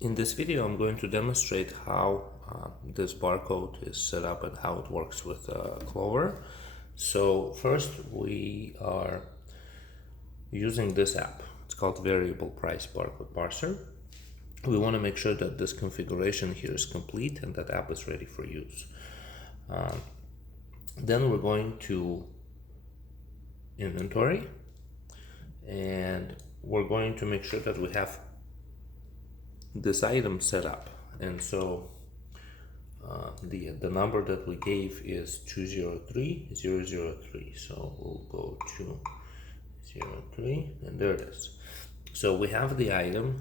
In this video, I'm going to demonstrate how this barcode is set up and how it works with Clover. So first, we are using this app. It's called Variable Price Barcode Parser. We want to make sure that this configuration here is complete and that app is ready for use. Then we're going to inventory, and we're going to make sure that we have this item set up. And so the number that we gave is 203003. So we'll go 203, and there it is. So we have the item,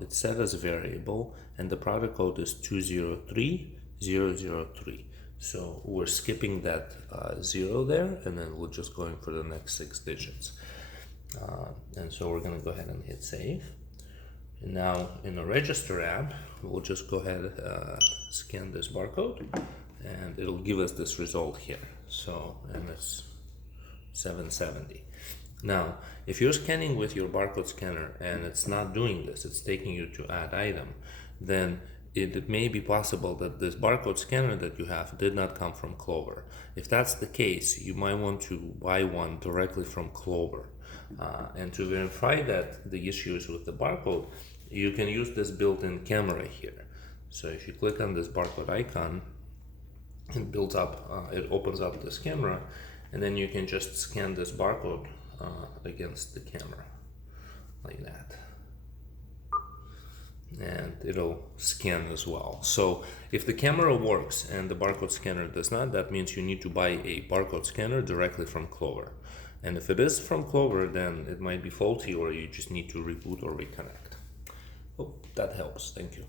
it's set as a variable, and the product code is 203003. So we're skipping that 0 there, and then we're just going for the next 6 digits. And so we're going to go ahead and hit save. And now in the register app, we'll just go ahead scan this barcode, and it'll give us this result here. So, and it's 770. Now, if you're scanning with your barcode scanner and it's not doing this, it's taking you to add item, then it may be possible that this barcode scanner that you have did not come from Clover. If that's the case, you might want to buy one directly from Clover. And to verify that the issue is with the barcode, you can use this built-in camera here. So if you click on this barcode icon, it builds up, it opens up this camera, and then you can just scan this barcode against the camera like that, and it'll scan as well. So if the camera works and the barcode scanner does not, that means you need to buy a barcode scanner directly from Clover. And if it is from Clover, then it might be faulty, or you just need to reboot or reconnect. Hope that helps. Thank you.